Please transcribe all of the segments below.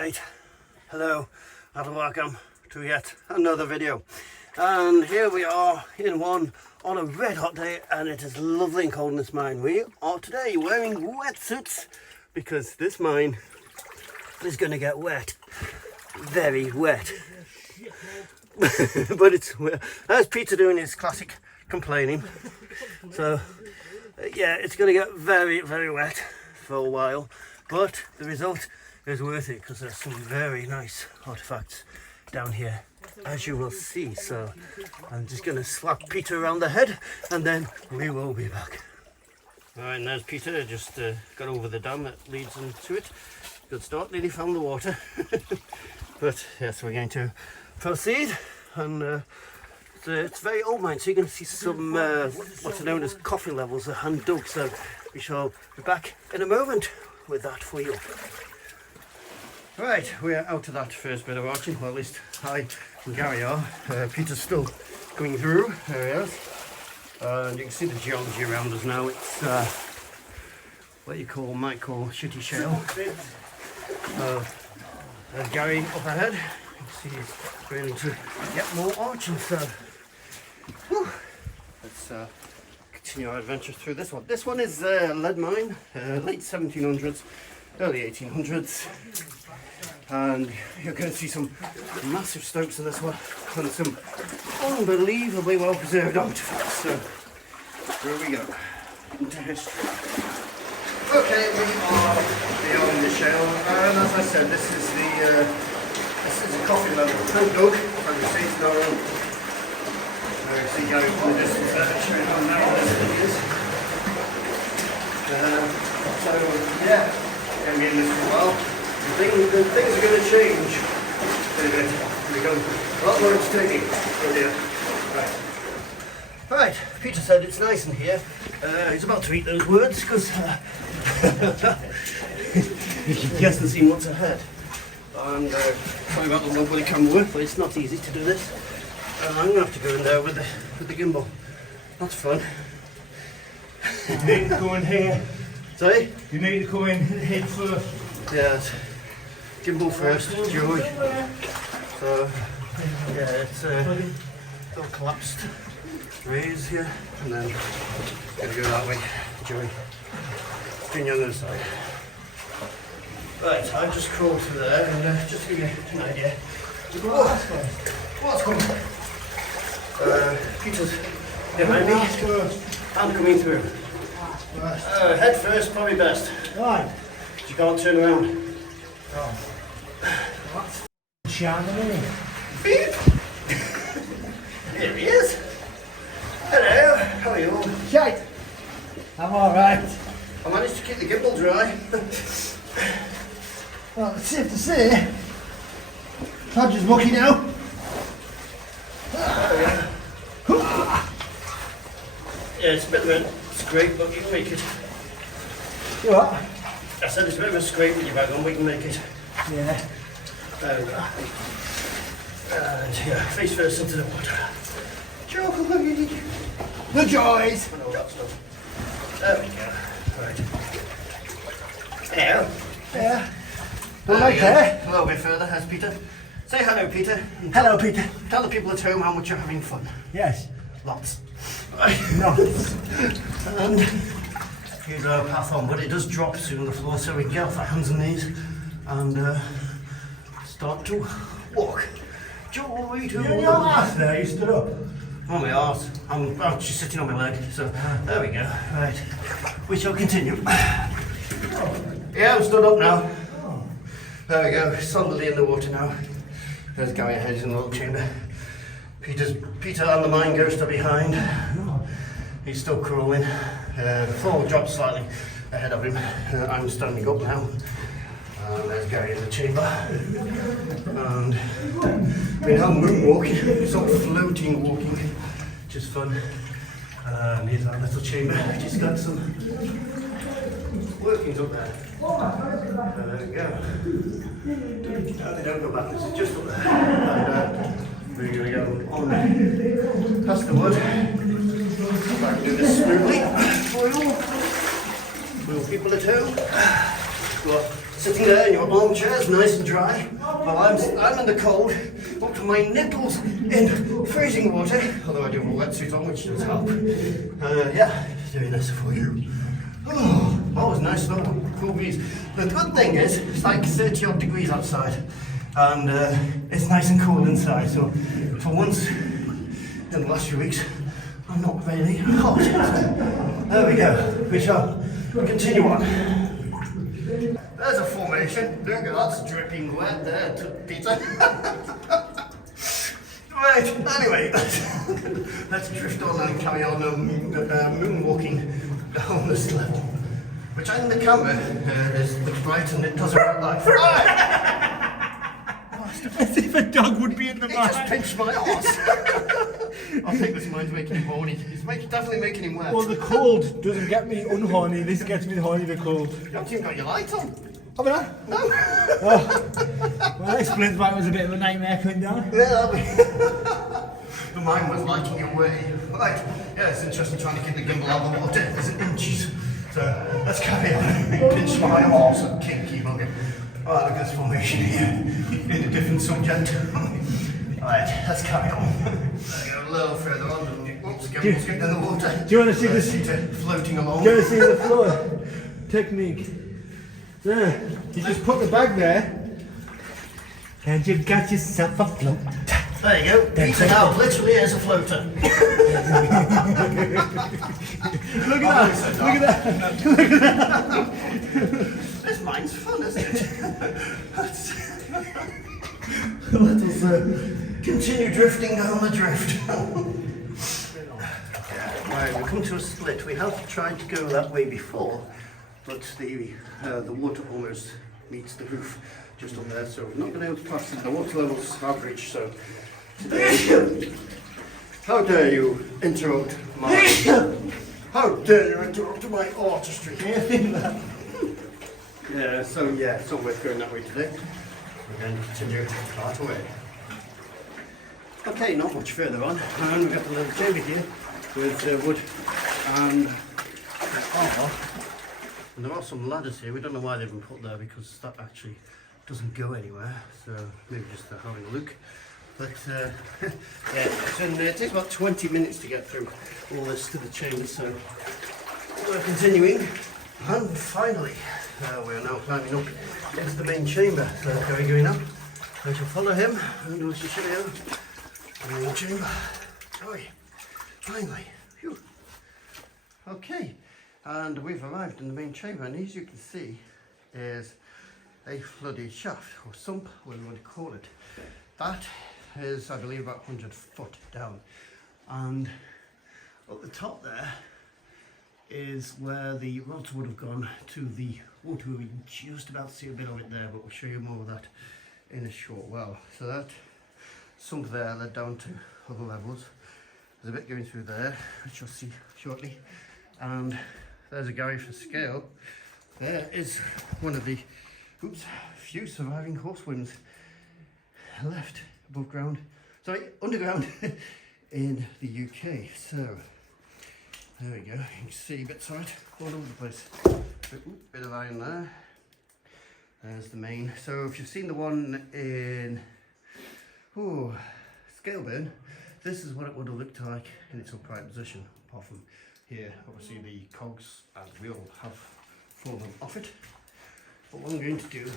Right, hello and welcome to yet another video. And here we are in one on a red hot day, and it is lovely and cold in this mine. We are today wearing wetsuits because this mine is going to get wet, very wet. But it's, as Peter doing his classic complaining, so yeah, it's going to get very wet for a while, but the result is worth it because there's some very nice artifacts down here, as you will see. So I'm just going to slap Peter around the head and then we will be back. Alright, and there's Peter, just got over the dam that leads into it. Good start, nearly found the water. But yes, we're going to proceed, and it's very old mine, so you're going to see some what's known as coffin levels are hand dug, so we shall be back in a moment with that for you. Right, we're out of that first bit of arching, well at least I and Gary are. Peter's still coming through, there he is. And you can see the geology around us now. It's what you might call shitty shale. There's Gary up ahead. You can see he's really to get more arching, so whew. Let's continue our adventure through this one. This one is a lead mine, late 1700s, early 1800s. And you're going to see some massive stopes in this one and some unbelievably well preserved artifacts. So here we go into history. Okay, we are beyond the shale, and as I said, this is a coffin level. Hand dug, as you see, it's not on. You see Gary from the distance there, showing how narrow this thing is. So yeah, going to be in this for a while. Things are going to change a bit. They become a lot more entertaining. Oh dear. Right, Peter said it's nice in here. He's about to eat those words because he hasn't seen what's ahead. And sorry about the wobbly camera work, but it's not easy to do this. I'm going to have to go in there with the gimbal. That's fun. You need to go in here. Sorry? You need to go in head first. Yes. Gimbal first, Joey. So, yeah, it's all collapsed raise here, and then gonna go that way, Joey. Bring you on the other side. Right, I've just crawled through there, and just to give you an idea. What's coming? Peter's behind me, and coming through. Head first, probably best. Right. You can't turn around. Oh. That's shining, isn't it? Beep! Here he is. Hello, how are you? Shite! I'm alright. I managed to keep the gimbal dry. Well, it's safe to say, I'm just lucky now. Oh, yeah, it's a bit of a scrape, but you can make it. You what? I said it's a bit of a scrape with your bag on, but you can make it. Yeah. There we go. And yeah, face first into the water. The joys! And all that stuff. There we go. Right. Hello. Yeah. Okay. A little bit further, there's Peter. Say hello, Peter. Hello, Peter. Tell the people at home how much you're having fun. Yes. Lots. No. And here's our path on, but it does drop soon on the floor, so we can get off our hands and knees and start to walk. Joy to You're in your ass there, you stood up. on my arse. I'm just sitting on my leg, so there we go. Right, we shall continue. Yeah, I'm stood up now. There we go, solidly in the water now. There's Gary ahead in the little chamber. Peter and the mine ghost are behind. He's still crawling. The floor dropped slightly ahead of him. I'm standing up now. And there's Gary in the chamber. And we have moonwalking, sort of floating walking, which is fun. And here's our little chamber, which has got some workings up there. There we go. They don't go backwards, it's just up there. And we're going to go on past the wood. If I can do this smoothly for you. Little people at home. But sitting there in your armchairs, nice and dry, while I'm in the cold, up to my nipples in freezing water, although I do have a wetsuit on, which does help. Yeah, doing this for you. Oh, that was nice though, cool breeze. The good thing is, it's like 30 odd degrees outside, and it's nice and cool inside, so for once in the last few weeks, I'm not really hot. There we go, we shall continue on. There's a formation, look at that's dripping wet there, Peter. Right, anyway, let's drift on and carry on moonwalking down this level. Which in the camera looks bright and it doesn't look like. As if a dog would be in the He mine. just pinched my arse. I think this mine's making him horny. It's definitely making him wet. Well, the cold doesn't get me unhorny, this gets me horny, the cold. You haven't even got your light on. Haven't I? No. Oh. Well, that explains why it was a bit of a nightmare coming down. Yeah, the mine was lighting away. Right, yeah, it's interesting trying to keep the gimbal out of the water. It's in inches. So, let's carry on. He pinched my arse, a kinky bugger. Right, look at this formation here. In a different subject. Right, let's carry on. Go a little further on and oops, gimbal's getting in the water. Do you want to see this? Floating along. Do you want to see the floor technique? There, you just put the bag there, and you've got yourself a float. There you go. Peter now literally is a floater. Look at that! Look at that! Look at that! This mine's fun, isn't it? Let us continue drifting down the drift. Right, we come to a split. We have tried to go that way before, but the water almost meets the roof just up there, so we're not going to be able to pass it. The water level's average, so today, how dare you interrupt my how dare you interrupt my artistry? Yeah, so we're going that way today. We're going to continue part away. Okay, not much further on, and we've got the little chamber here with wood and armour. And there are some ladders here. We don't know why they've been put there because that actually doesn't go anywhere. So maybe just having a look. But yeah, it takes about 20 minutes to get through all this to the chamber. So we're continuing, and finally we are now climbing up into the main chamber. So going up. I shall follow him and we shall show you the main chamber. Oh, finally. Phew. Okay. And we've arrived in the main chamber, and as you can see is a flooded shaft, or sump, whatever you want to call it. That is, I believe, about 100 foot down, and at the top there is where the rods would have gone to the water. We can just about see a bit of it there, but we'll show you more of that in a short while. So that sump there led down to other levels. There's a bit going through there, which you'll see shortly, and there's a garage for scale. There is one of the few surviving horse whims left above ground, sorry, underground in the UK. So there we go, you can see bits of it all over the place. Bit of iron there. There's the main. So if you've seen the one in Scaleburn, this is what it would have looked like in its upright position, apart from here. Obviously the cogs and wheel have fallen off it. But what I'm going to do, you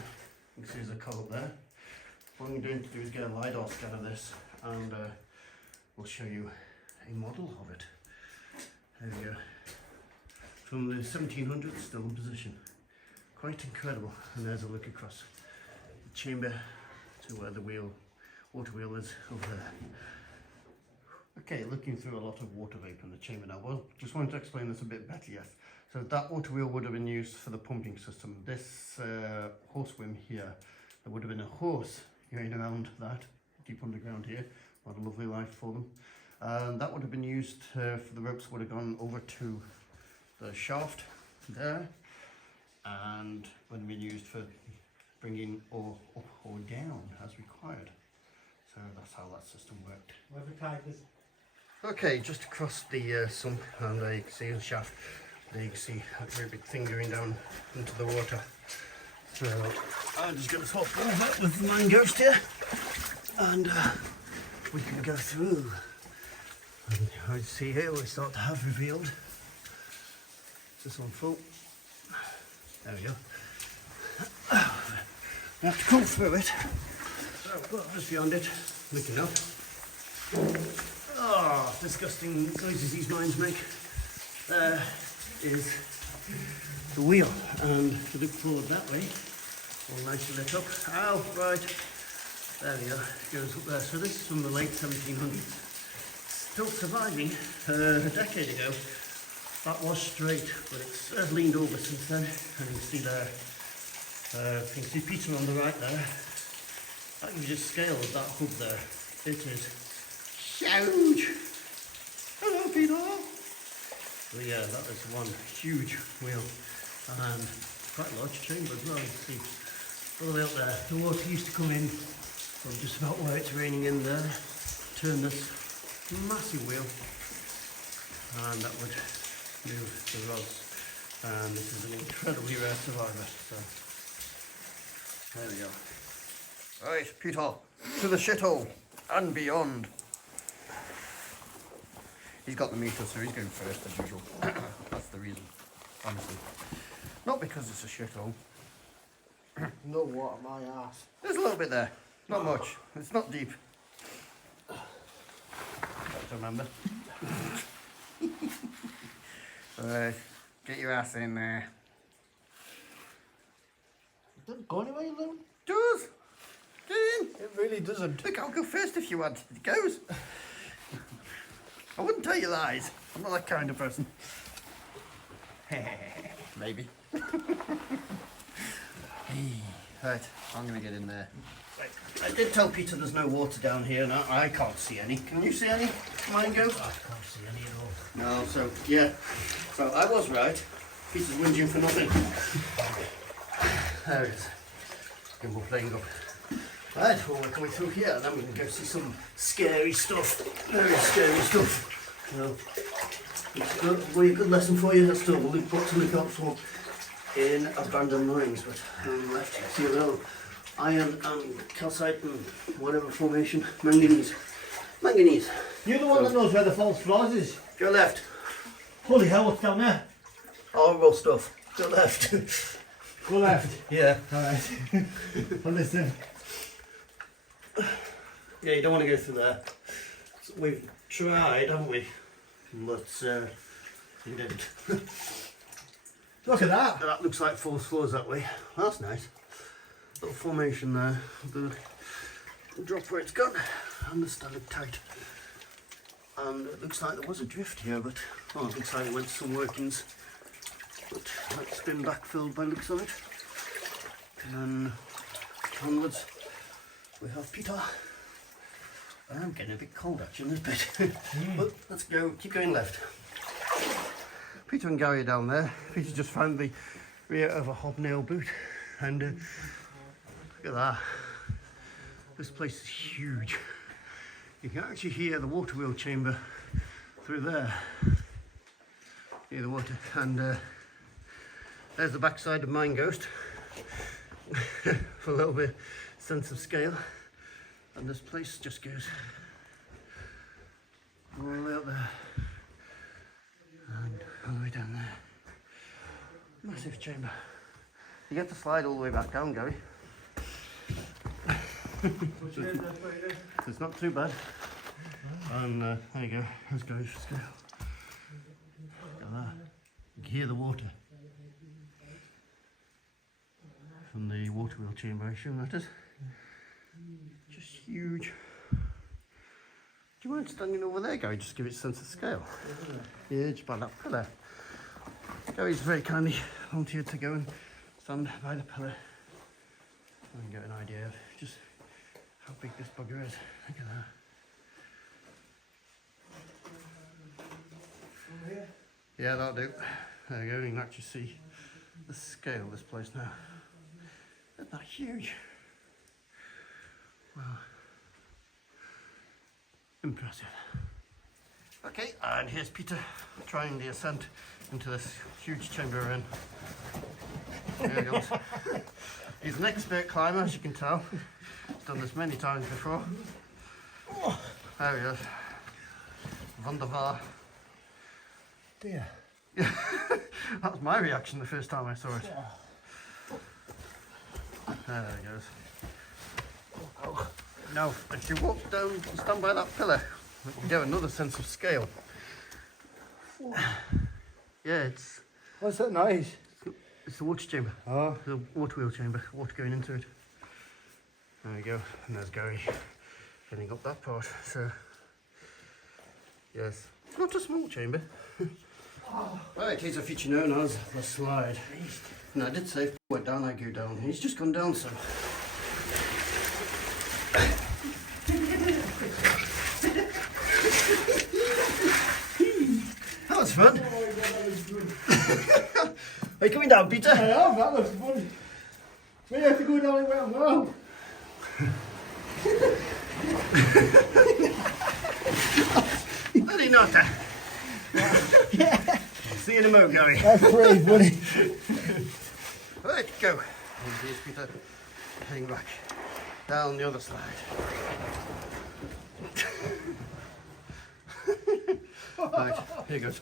can see there's a cog up there. What I'm going to do is get a LiDAR scan of this, and we'll show you a model of it. There we go. From the 1700s, still in position. Quite incredible. And there's a look across the chamber to where the water wheel is over there. Okay, looking through a lot of water vapour in the chamber now. Well, just wanted to explain this a bit better, yes. So that water wheel would have been used for the pumping system. This horse whim here, there would have been a horse going around that, deep underground here. What a lovely life for them. That would have been used for the ropes would have gone over to the shaft there, and would have been used for bringing ore up or down as required. So that's how that system worked. Okay, just across the sump, and there you can see the shaft. There you can see a very big thing going down into the water. So I'm just going to hop over with the Mine Ghost here, and we can go through. And I see here we start to have revealed. Is this on full? There we go. We have to come through it. So just beyond it, looking up. Oh, disgusting noises these mines make. There is the wheel, and if you look forward that way, all nicely lit up. Oh, right. There we go. Goes up there. So this is from the late 1700s. Still surviving. A decade ago, that was straight, but it's leaned over since then. And you can see there, you can see Peter on the right there. That gives you a scale of that hub there. It is huge. Hello, Peter. So yeah, that is one huge wheel, and quite a large chamber as well. You can see all the way up there. The water used to come in from just about where it's raining in there, turn this massive wheel, and that would move the rods. And this is an incredibly rare survivor. So there we go. Right, Peter, to the shithole and beyond. He's got the meter, so he's going first as usual. That's the reason, honestly. Not because it's a shithole. No water, my ass. There's a little bit there. Not much. It's not deep. Got to remember. Alright, get your ass in there. It doesn't go anywhere, Lou. Does! Get in! It really doesn't. Look, I'll go first if you want. It goes. I wouldn't tell you lies. I'm not that kind of person. Maybe. Right, I'm going to get in there. Right. I did tell Peter there's no water down here. Now I can't see any. Can you see any? Mine go? I can't see any at all. No, so yeah. So I was right. Peter's whinging for nothing. There it is. Gimbal playing up. Right, well we're coming through here, and then we can go see some scary stuff. Very scary stuff. So, it's good, well, a good lesson for you. That's still what to look out for in abandoned mines. But on the left, you see a little iron and calcite and whatever formation. Manganese. Manganese. You're the one that knows where the false floors is. Go left. Holy hell, what's down there? Horrible stuff. Go left. Go left. Yeah. Alright. Well, listen. Yeah, you don't want to go through there. So we've tried, haven't we? But we didn't. Look at that. That looks like false floors that way. That's nice. Little formation there. The drop where it's gone, and the stalactite. And it looks like there was a drift here, but well, it looks like it went to some workings. But that's been backfilled by the looks of it. And then onwards we have Peter. I'm getting a bit cold actually in this bit. But let's go, keep going left. Peter and Gary are down there. Peter just found the rear of a hobnail boot. And look at that. This place is huge. You can actually hear the Waterwheel chamber through there. Hear the water. And there's the backside of Mine Ghost. For a little bit sense of scale. And this place just goes all the way up there and all the way down there. Massive chamber. You get to slide all the way back down, Gary. It's not too bad. And there you go. Let's go. Let's go. Look at that. You can hear the water from the Waterwheel chamber, I assume that is. Just huge. Do you mind standing over there, Gary? Just give it a sense of scale. Yeah, just by that pillar. Gary's very kindly volunteered to go and stand by the pillar and get an idea of just how big this bugger is. Look at that. Yeah, that'll do. There you go. You can actually see the scale of this place now. Isn't that huge? Wow. Impressive. Okay, and here's Peter trying the ascent into this huge chamber we're in. There he goes. He's an expert climber, as you can tell. He's done this many times before. There he is. Wonderbar. Dear. That was my reaction the first time I saw it. There he goes. Now, if you walk down, stand by that pillar, you get another sense of scale. Yeah, it's What's that noise? the water chamber. Oh. The water wheel chamber, water going into it. There we go, and there's Gary filling up that part. So, yes, it's not a small chamber. Right, here's a feature known as the slide. And I did say if I went down, I'd go down. He's just gone down some. That was fun. Oh my God, that was good. Are you coming down, Peter? I am, that looks funny. We have to go down and went well. Very naughty. See you in a mo, Gary. That's pretty funny. Right, go. And here's Peter heading back down the other slide. Right, here goes.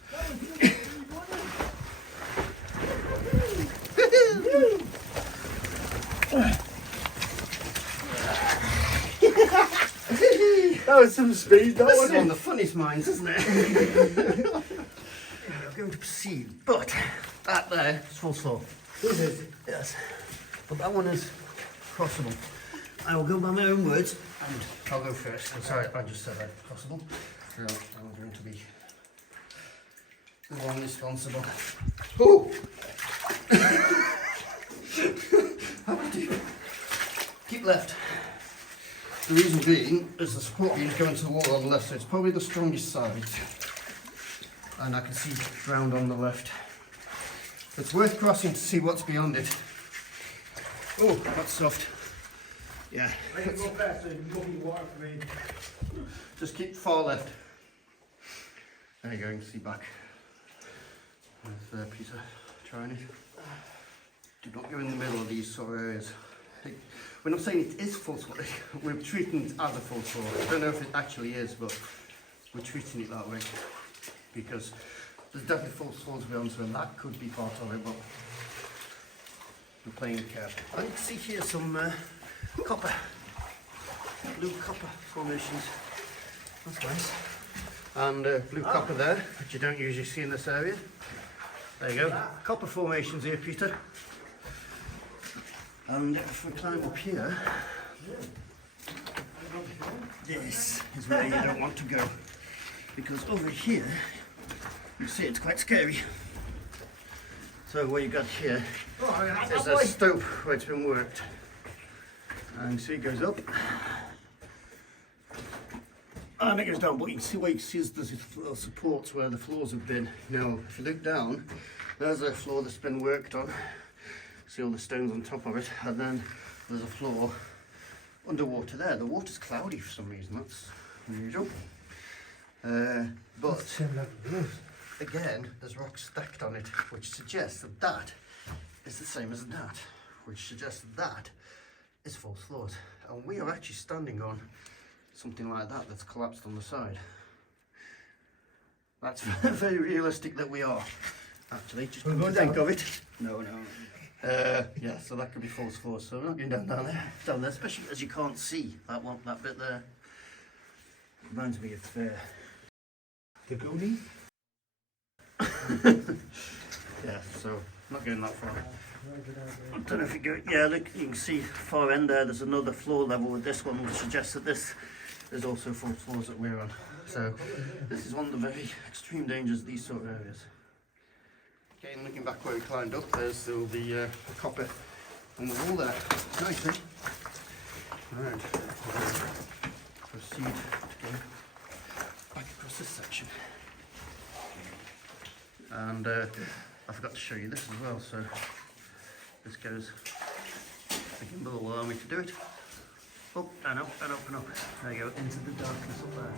That was some speed, that This is wasn't one of it? the funniest mines, isn't it? I'm going to proceed, but that there is full slope. Is it? Yes, but that one is crossable. I will go by my own words, and I'll go first. I'm sorry, I just said that crossable. So I'm going to be the one responsible. Oh! How do you keep left? The reason being is the support beam is going to the wall on the left, so it's probably the strongest side. And I can see ground on the left. It's worth crossing to see what's beyond it. Oh, that's soft. Yeah. I can go faster, you can go in the water for me. Just keep far left. There you go, you can see back. There's Peter trying it. Do not go in the middle of these sort of areas. We're not saying it is full slope, we're treating it as a full slope. I don't know if it actually is, but we're treating it that way. Because there's definitely full slopes beyond, so that could be part of it, but we're playing it careful. I can see here some copper, blue copper formations. That's nice. And blue copper there, which you don't usually see in this area. There you go. Copper formations here, Peter. And if we climb up here, this is where you don't want to go. Because over here, you see it's quite scary. So what you got here is a stope where it's been worked. And you see it goes up. And it goes down, but you can see what you see is there's supports where the floors have been. Now, if you look down, there's a floor that's been worked on. See all the stones on top of it, and then there's a floor underwater there. The water's cloudy for some reason, that's unusual. But again, there's rocks stacked on it, which suggests that that is the same as that, which suggests that is false floors. And we are actually standing on something like that that's collapsed on the side. That's very realistic that we are, actually, just come to think of it. No. Yeah, so that could be false floors, so we're not going down there, especially as you can't see that one, that bit there. Reminds me of The Goonies? yeah, so not going that far. I don't know if you go, yeah, look, you can see far end there, there's another floor level with this one, which suggests that this is also false floors that we're on. So this is one of the very extreme dangers of these sort of areas. Okay, and looking back where we climbed up, there's still the copper on the wall there. Nice, eh? Alright, proceed to go back across this section. And I forgot to show you this as well, so this goes, the gimbal will allow me to do it. Up and up and up and up. There you go, into the darkness up there.